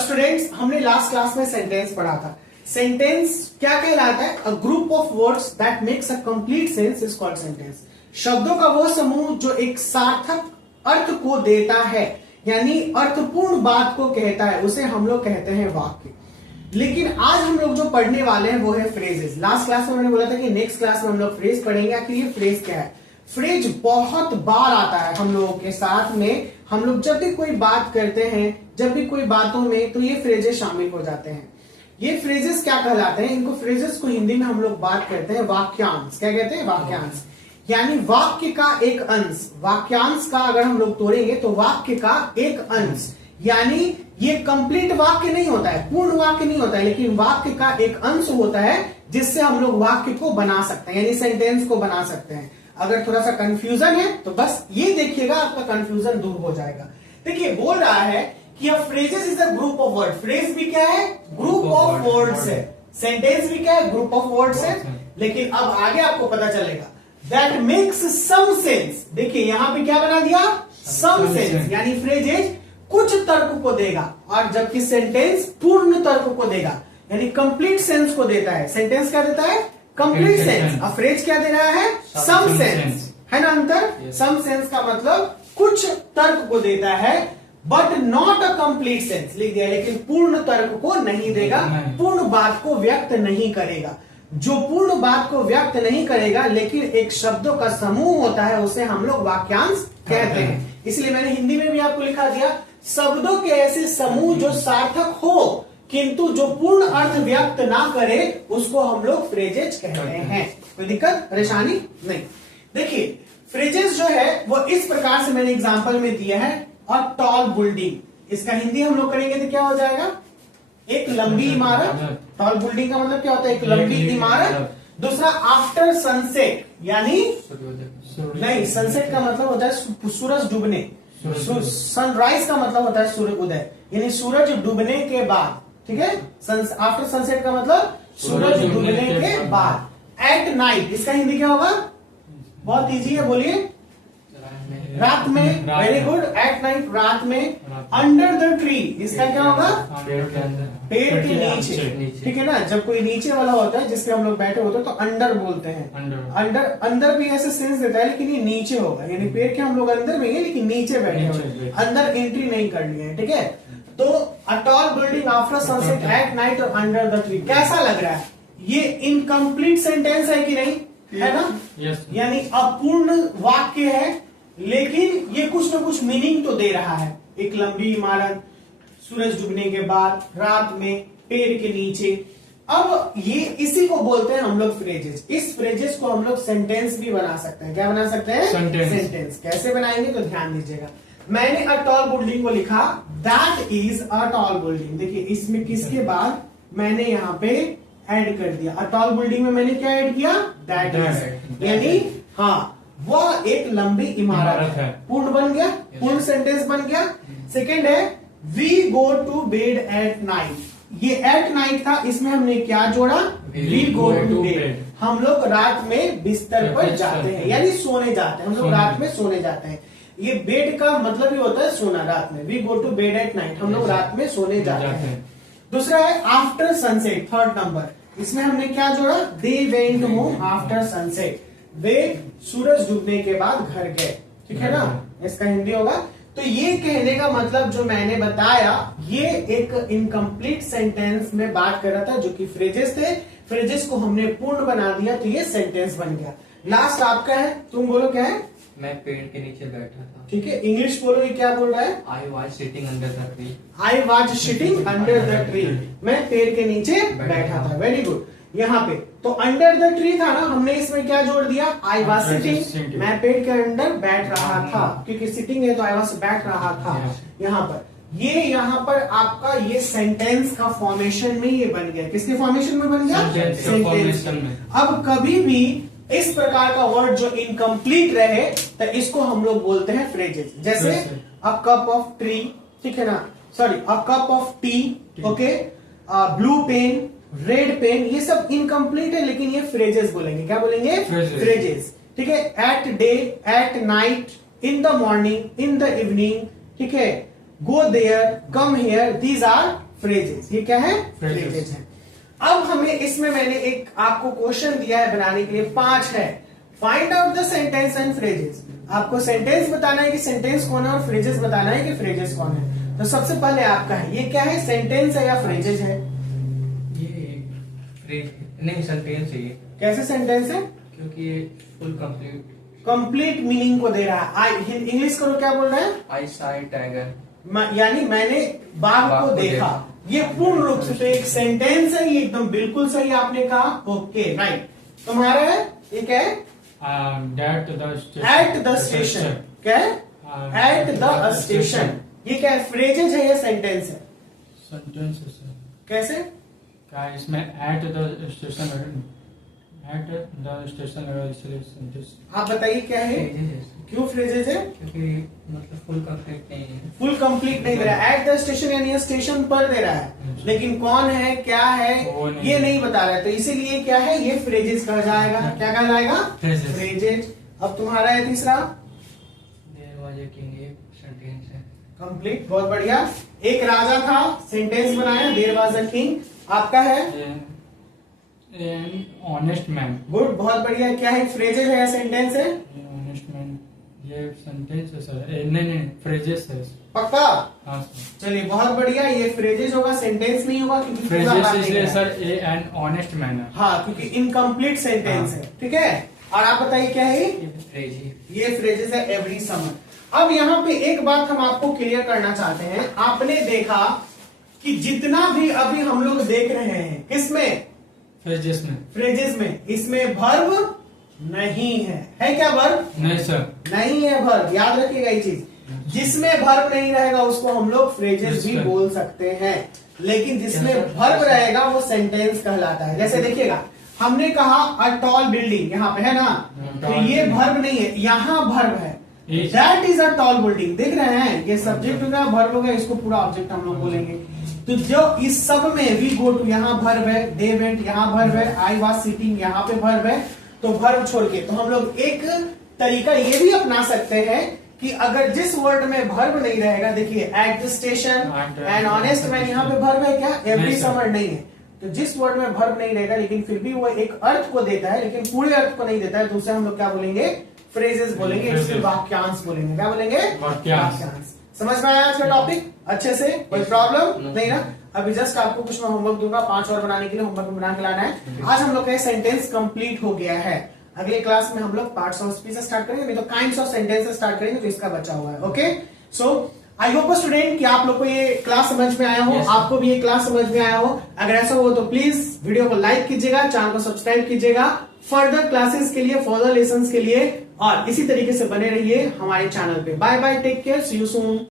Students, हमने last class में sentence पढ़ा था। सेंटेंस क्या कहलाता है? अ group of words that makes a complete sense is called sentence. शब्दों का वो समूह जो एक सार्थक अर्थ को देता है, यानी अर्थपूर्ण बात को कहता है, उसे हम लोग कहते हैं वाक्य। लेकिन आज हम लोग जो पढ़ने वाले हैं वो है फ्रेजेस। लास्ट क्लास में मैंने बोला था कि नेक्स्ट क्लास में हम लोग फ्रेज पढ़ेंगे। आखिर ये फ्रेज क्या है? फ्रेज बहुत बार आता है हम लोगों के साथ में। हम लोग जब भी कोई बात करते हैं, जब भी कोई बातों में, तो ये फ्रेजेस शामिल हो जाते हैं। ये फ्रेजेस क्या कहलाते हैं? इनको फ्रेजेस को हिंदी में हम लोग बात करते हैं वाक्यांश। क्या कहते हैं? वाक्यांश। यानी वाक्य का एक अंश। वाक्यांश का अगर हम लोग तोड़ेंगे तो वाक्य का एक अंश, यानी ये कंप्लीट वाक्य नहीं होता है, पूर्ण वाक्य नहीं होता है, लेकिन वाक्य का एक अंश होता है जिससे हम लोग वाक्य को बना सकते हैं, यानी सेंटेंस को बना सकते हैं। अगर थोड़ा सा कंफ्यूजन है तो बस ये देखिएगा, आपका कंफ्यूजन दूर हो जाएगा। देखिए, बोल रहा है कि a phrases is a group of word. Phrase भी क्या है? ग्रुप ऑफ वर्ड्स है। सेंटेंस भी क्या है? ग्रुप ऑफ वर्ड्स है। लेकिन अब आगे आपको पता चलेगा दैट मेक्स सम सेंस। देखिए यहां पे क्या बना दिया? सम सेंस, यानी फ्रेजेज कुछ तर्क को देगा, और जबकि सेंटेंस पूर्ण तर्क को देगा, यानी कंप्लीट सेंस को देता है। सेंटेंस क्या देता है? Complete sense. अब फ्रेज क्या दे रहा है? Some sense. है ना अंतर? सम सेंस का मतलब कुछ तर्क को देता है, but not a complete sense लिख दिया, लेकिन पूर्ण तर्क को नहीं देगा, पूर्ण बात को व्यक्त नहीं करेगा। जो पूर्ण बात को व्यक्त नहीं करेगा लेकिन एक शब्दों का समूह होता है, उसे हम लोग वाक्यांश कहते हैं। इसलिए मैंने हिंदी में भी आपको लिखा दिया, शब्दों के ऐसे समूह जो सार्थक हो किंतु जो पूर्ण अर्थ व्यक्त ना करे, उसको हम लोग फ्रेजेज कहते हैं। कोई दिक्कत परेशानी नहीं। देखिए, फ्रेजेस जो है वो इस प्रकार से मैंने एग्जांपल में दिया है। और टॉल बिल्डिंग, इसका हिंदी हम लोग करेंगे तो क्या हो जाएगा? एक लंबी इमारत। टॉल बिल्डिंग का मतलब क्या होता है? एक लंबी इमारत। दूसरा आफ्टर सनसेट, यानी नहीं, सनसेट का मतलब होता है सूरज डूबने। सनराइज का मतलब होता है सूर्य उदय, यानी सूरज डूबने के बाद। ठीक है? आफ्टर सनसेट का मतलब सूरज डूबने के बाद। एट नाइट, इसका हिंदी क्या होगा? बहुत इजी है, बोलिए। रात में। Very good. एट नाइट, रात में। अंडर द ट्री, इसका क्या होगा? पेड़ के नीचे। ठीक है ना? जब कोई नीचे वाला होता है जिसपे हम लोग बैठे होते हैं तो अंडर बोलते हैं। अंडर, अंदर भी ऐसे सेंस देता है, लेकिन ये नीचे होगा, यानी पेड़ के हम लोग अंदर में है लेकिन नीचे बैठे हुए, अंदर एंट्री नहीं करनी है। ठीक है? तो a tall building after sunset at night और अंडर द ट्री, कैसा लग रहा है? ये इनकम्प्लीट सेंटेंस है कि नहीं? है ना? यानी अपूर्ण वाक्य है, लेकिन ये कुछ ना कुछ मीनिंग तो दे रहा है। एक लंबी इमारत, सूरज डूबने के बाद, रात में, पेड़ के नीचे। अब ये इसी को बोलते हैं हम लोग फ्रेजेस। इस फ्रेजेस को हम लोग सेंटेंस भी बना सकते हैं। क्या बना सकते हैं? सेंटेंस। कैसे बनाएंगे तो ध्यान दीजिएगा। मैंने अ टॉल बिल्डिंग को लिखा, that is a tall building. देखिए, इसमें किसके बाद मैंने यहाँ पे ऐड कर दिया? अ टॉल बिल्डिंग में मैंने क्या ऐड किया? दैट इज, यानी हाँ, वह एक लंबी इमारत है। पूर्ण बन गया, पूर्ण सेंटेंस बन गया। सेकेंड है we go to bed at night. ये एट नाइट था, इसमें हमने क्या जोड़ा? We go to bed. हम लोग रात में बिस्तर पर जाते हैं, यानी सोने जाते हैं। हम लोग रात में सोने जाते हैं। ये बेड का मतलब ही होता है सोना, रात में। We go to bed at night, हम लोग रात में सोने जाते हैं। दूसरा है आफ्टर सनसेट, थर्ड नंबर। इसमें हमने क्या जोड़ा? They went home after sunset. वे सूरज डूबने के बाद घर गए। ठीक है ना? इसका हिंदी होगा। तो ये कहने का मतलब जो मैंने बताया, ये एक इनकम्प्लीट सेंटेंस में बात कर रहा था, जो कि फ्रेजेस थे। फ्रेजेस को हमने पूर्ण बना दिया तो ये सेंटेंस बन गया। लास्ट आपका है, तुम बोलो क्या है? मैं पेड़ के नीचे बैठा था। ठीक है, इंग्लिश बोलो, ये क्या बोल रहा है? I was sitting under the tree. I was sitting under the tree, मैं पेड़ के नीचे बैठा था। Very good. यहाँ पे तो अंडर द ट्री था ना, हमने इसमें क्या जोड़ दिया? आई वॉज सिटिंग, मैं पेड़ के अंदर बैठ रहा था, क्योंकि सिटिंग है तो आई वॉज बैठ रहा था। यहाँ पर ये, यहाँ पर आपका ये सेंटेंस का फॉर्मेशन में ये बन गया। किसके फॉर्मेशन में बन गया? सेंटेंस में। अब कभी भी इस प्रकार का वर्ड जो इनकम्प्लीट रहे तो इसको हम लोग बोलते हैं फ्रेजेस। जैसे अ कप ऑफ ट्री, ठीक है ना? Sorry, a cup of tea, okay, blue pen, red pen, ये सब इनकम्प्लीट है लेकिन ये फ्रेजेस बोलेंगे। क्या बोलेंगे? फ्रेजेस। ठीक है? At day, at night, in the morning, in the evening, ठीक है, go there, come here, these are phrases. ये क्या है? Phrases। फ्रेजेस है। अब हमें इसमें मैंने एक आपको क्वेश्चन दिया है बनाने के लिए, 5 है। Find out the sentence and phrases. आपको सेंटेंस बताना है कि सेंटेंस कौन है और फ्रेजेस बताना है कि फ्रेजेस कौन है। तो सबसे पहले आपका है, ये क्या है? सेंटेंस है या फ्रेजेस है? ये फ्रेज नहीं, सेंटेंस है ये, कैसे सेंटेंस है? क्योंकि ये फुल कंप्लीट। कंप्लीट मीनिंग को दे रहा है। आई इंग्लिश करो, क्या बोल रहा है? आई साई टाइगर, यानी मैंने बाघ को देखा। ये पूर्ण रूप से तो एक सेंटेंस है, ये एकदम बिल्कुल सही आपने कहा। Okay right. तुम्हारा है, ये क्या है? At the station. क्या है? At the station. ये क्या है? फ्रेजेज है या सेंटेंस है? सेंटेंस है सर। कैसे? क्या इसमें at the station, at the station इसलिए सेंटेंस। आप बताइए क्या है? फ्रेजेस है, क्यों फ्रेजेज है? क्योंकि मतलब फुल कंप्लीट नहीं है। फुल कंप्लीट नहीं दे रहा है। एट द स्टेशन यानी स्टेशन पर दे रहा है, लेकिन कौन है, क्या है, वो नहीं। ये नहीं बता रहा है। तो इसीलिए क्या है? ये फ्रेजेज कहा जाएगा। क्या कहा जाएगा? Phrases। फ्रेजेज। अब तुम्हारा है तीसरा, देयर वाज ए किंग, ये सेंटेंस है। कंप्लीट। बहुत बढ़िया। एक राजा था, सेंटेंस बनाया, देयर वाज अ किंग। आपका है एन ऑनेस्ट मैन। गुड, बहुत बढ़िया। क्या है? फ्रेजेज है या सेंटेंस है? ऑनेस्ट मैन ये सेंटेंस है सर। नहीं फ्रेजेस है। पक्का? हाँ सर। चलिए बहुत बढ़िया। ये फ्रेजेज होगा, सेंटेंस नहीं होगा, क्योंकि पूरा फ्रेजेस बात नहीं इसलिए है। Sir A an honest man है। हाँ, क्योंकि इनकम्प्लीट सेंटेंस हाँ। है। ठीक है। और आप बताइए क्या है? ये फ्रेज है। ये फ्रेजेस है एवरी समर। अब यहाँ पे एक बात हम आपको क्लियर करना चाहते हैं। आपने देखा कि जितना भी अभी हम लोग देख रहे हैं, किसमें? फ्रेजेस में। फ्रेजेस में, इसमें वर्ब नहीं है क्या वर्ब? नहीं सर। नहीं है वर्ब। याद रखिएगा ये चीज। जिसमें वर्ब नहीं रहेगा उसको हम लोग फ्रेजेस भी बोल सकते हैं, लेकिन जिसमें वर्ब रहेगा वो सेंटेंस कहलाता है। जैसे देखिएगा, हमने कहा अ टॉल बिल्डिंग, यहाँ पे है ना, तो ये वर्ब नहीं है, यहाँ वर्ब है। That is a tall building. देख रहे हैं, ये सब्जेक्ट हो गया, वर्ब हो गया, इसको पूरा ऑब्जेक्ट हम लोग बोलेंगे। तो जो इस सब में वी गो टू, यहाँ वर्ब है, दे वेंट यहाँ वर्ब है, आई वाज सिटिंग यहाँ पे वर्ब है, तो वर्ब छोड़ के तो हम लोग एक तरीका ये भी अपना सकते हैं कि अगर जिस वर्ड में वर्ब नहीं रहेगा, देखिए at the station and honest man, यहाँ पे वर्ब है क्या? एवरी समर नहीं है। तो जिस वर्ड में वर्ब नहीं रहेगा लेकिन फिर भी वो एक अर्थ को देता है, लेकिन पूरे अर्थ को नहीं देता है, तो उसे हम लोग क्या बोलेंगे? फ्रेजेस बोलेंगे, इसके वाक्यांश बोलेंगे। क्या बोलेंगे? वाक्यांश। समझ में आया आज का टॉपिक अच्छे से? कोई प्रॉब्लम नहीं ना? अभी जस्ट आपको कुछ मैं होमवर्क दूंगा, 5 और बनाने के लिए होमवर्क बना के लाना है। आज हम लोग का सेंटेंस कंप्लीट हो गया है। अगले क्लास में हम लोग पार्ट्स ऑफ स्पीच से स्टार्ट करेंगे, नहीं तो काइंड्स ऑफ सेंटेंस से स्टार्ट करेंगे, जो इसका बचा हुआ है। Okay, so I hope student कि आप लोग को ये क्लास समझ में आया हो। Yes, आपको भी ये क्लास समझ में आया हो। अगर ऐसा हो तो प्लीज वीडियो को लाइक कीजिएगा, चैनल को सब्सक्राइब कीजिएगा फर्दर क्लासेस के लिए, फर्दर लेसन्स के लिए, और इसी तरीके से बने रहिए हमारे चैनल पे। Bye bye, take care, see you soon.